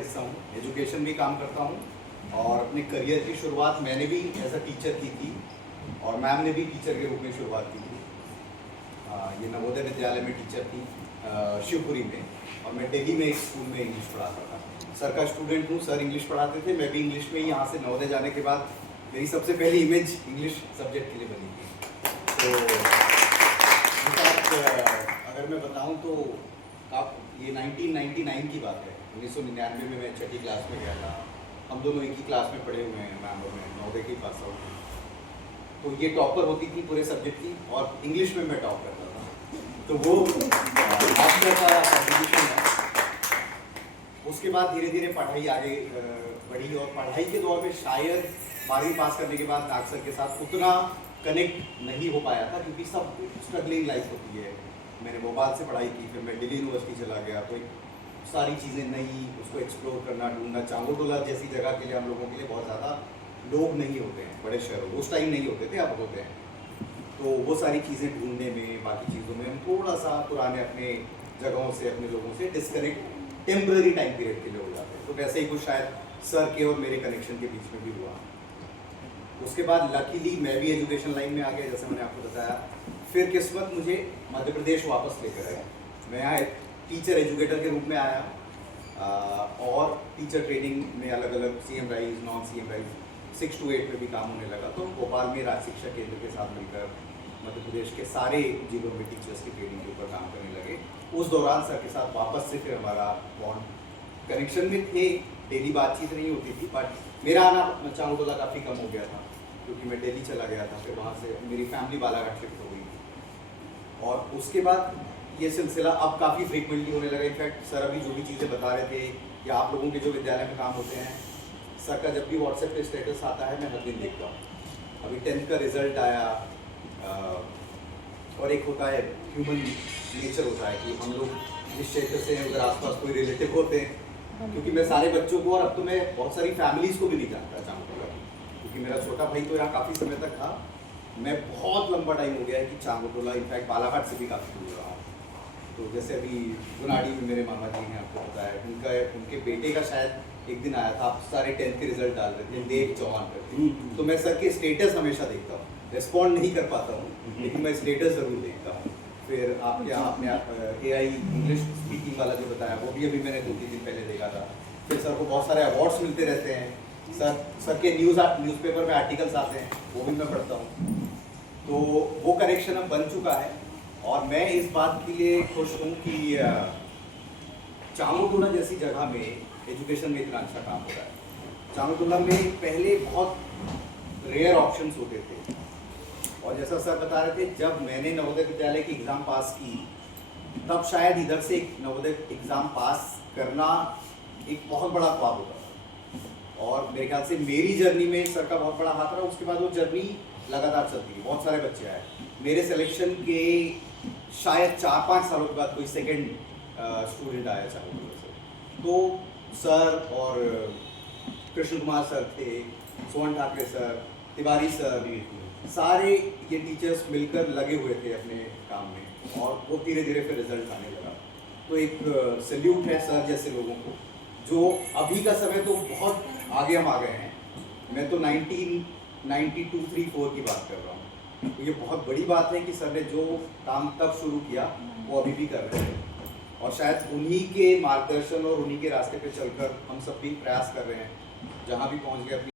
हिस्सा हूँ, एजुकेशन भी काम करता हूँ और अपने करियर की शुरुआत मैंने भी एज अ टीचर की थी और मैम ने भी टीचर के रूप में शुरुआत की थी। ये नवोदय विद्यालय में टीचर थी शिवपुरी में, और मैं दिल्ली में एक स्कूल में इंग्लिश पढ़ाता था। सर का स्टूडेंट हूँ, सर इंग्लिश पढ़ाते थे, मैं भी इंग्लिश में ही यहाँ से नवोदय जाने के बाद मेरी सबसे पहली इमेज इंग्लिश सब्जेक्ट के लिए बनी थी। तो अगर मैं बताऊँ तो आप ये 1999 की बात है, 1999 में मैं छठी क्लास में गया था। हम दोनों एक ही क्लास में पढ़े हुए हैं, मैम और मैं नवोदय के पास आउट। तो ये टॉपर होती थी पूरे सब्जेक्ट की और इंग्लिश में मैं टॉप करता था, तो वो आपका कॉम्पिटिशन है। उसके बाद धीरे धीरे पढ़ाई आगे बढ़ी और पढ़ाई के दौर में शायद 12वीं पास करने के बाद नाग सर के साथ उतना कनेक्ट नहीं हो पाया था, क्योंकि सब स्ट्रगलिंग लाइफ होती है। मैंने भोपाल से पढ़ाई की, फिर मैं दिल्ली यूनिवर्सिटी चला गया, तो सारी चीज़ें नई, उसको एक्सप्लोर करना, ढूंढना। चांगोटोला जैसी जगह के लिए हम लोगों के लिए बहुत ज़्यादा लोग नहीं होते हैं बड़े शहरों, उस टाइम नहीं होते थे, अब होते हैं। तो वो सारी चीज़ें ढूंढने में, बाकी चीज़ों में हम थोड़ा सा पुराने अपने जगहों से, अपने लोगों से डिस्कनेक्ट टेम्पररी टाइम पीरियड के लिए हो जाते हैं। तो वैसे ही कुछ शायद सर के और मेरे कनेक्शन के बीच में भी हुआ। उसके बाद लकीली मैं भी एजुकेशन लाइन में आ गया, जैसे मैंने आपको बताया। फिर किस्मत मुझे मध्य प्रदेश वापस लेकर आया। मैं यहाँ टीचर एजुकेटर के रूप में आया और टीचर ट्रेनिंग में अलग अलग CM rise, non CM rise 6 to 8 में भी काम होने लगा। तो भोपाल में राज्य शिक्षा केंद्र के साथ मिलकर मध्य प्रदेश के सारे जिलों में टीचर्स की ट्रेनिंग के ऊपर काम करने लगे। उस दौरान सर के साथ वापस से फिर हमारा बॉन्ड, कनेक्शन में थे, डेली बातचीत नहीं होती थी, बट मेरा आना चांगोटोला काफ़ी कम हो गया था क्योंकि मैं दिल्ली चला गया था। फिर वहाँ से मेरी फैमिली बालाघाट शिफ्ट हो गई और उसके बाद ये सिलसिला अब काफ़ी फ्रीक्वेंटली होने लगा। इनफैक्ट सर अभी जो भी चीज़ें बता रहे थे या आप लोगों के जो विद्यालय में काम होते हैं, सर का जब भी व्हाट्सएप पे स्टेटस आता है मैं हर दिन देखता हूँ। अभी 10th का रिजल्ट आया और एक होता है ह्यूमन नेचर होता है कि हम लोग जिस क्षेत्र से हैं उधर आसपास कोई रिलेटिव होते हैं, क्योंकि मैं सारे बच्चों को और अब तो मैं बहुत सारी फैमिलीज़ को भी नहीं जानता चांगोटोला की, क्योंकि मेरा छोटा भाई तो यहाँ काफ़ी समय तक था। मैं बहुत लंबा टाइम हो गया है कि चांगोटोला, इनफैक्ट बालाघाट से भी काफ़ी दूर रहा हूँ। तो जैसे अभी गुनाड़ी में मेरे मामा जी हैं, आपको पता है, उनके बेटे का शायद एक दिन आया था, आप सारे 10th के रिजल्ट डाल रहे थे, देव चौहान करके। तो मैं सर के स्टेटस हमेशा देखता हूँ, रिस्पॉन्ड नहीं कर पाता हूँ लेकिन मैं स्टेटस ज़रूर देखता हूँ। फिर आपके यहाँ आपने AI इंग्लिश स्पीकिंग वाला जो बताया वो भी अभी मैंने 2-3 दिन पहले देखा था। फिर सर को बहुत सारे अवार्ड्स मिलते रहते हैं, सर के न्यूज़पेपर में आर्टिकल्स आते हैं, वो भी मैं पढ़ता हूँ। तो वो कनेक्शन अब बन चुका है और मैं इस बात के लिए खुश हूँ कि चांगोटोला जैसी जगह में एजुकेशन में इतना अच्छा काम हो रहा है। चांगोटोला में पहले बहुत रेयर ऑप्शंस होते थे और जैसा सर बता रहे थे, जब मैंने नवोदय विद्यालय की एग्ज़ाम पास की तब शायद इधर से एक नवोदय एग्ज़ाम पास करना एक बहुत बड़ा ख्वाब होता था और मेरे ख्याल से मेरी जर्नी में सर का बहुत बड़ा हाथ रहा। उसके बाद वो जर्नी लगातार चलती है, बहुत सारे बच्चे आए। मेरे सिलेक्शन के शायद 4-5 सालों के बाद कोई सेकंड स्टूडेंट आया चांगोटोला से। तो सर और कृष्ण कुमार सर थे, सोहन ठाकरे सर, तिवारी सर, सारे ये टीचर्स मिलकर लगे हुए थे अपने काम में और वो धीरे धीरे फिर रिजल्ट आने लगा। तो एक सल्यूट है सर जैसे लोगों को, जो अभी का समय तो बहुत आगे हम आ गए हैं। मैं तो 1992-3-4 की बात कर रहा हूँ। तो ये बहुत बड़ी बात है कि सर ने जो काम तब शुरू किया वो अभी भी कर रहे हैं और शायद उन्हीं के मार्गदर्शन और उन्हीं के रास्ते पे चलकर हम सब भी प्रयास कर रहे हैं, जहाँ भी पहुँच गए अपनी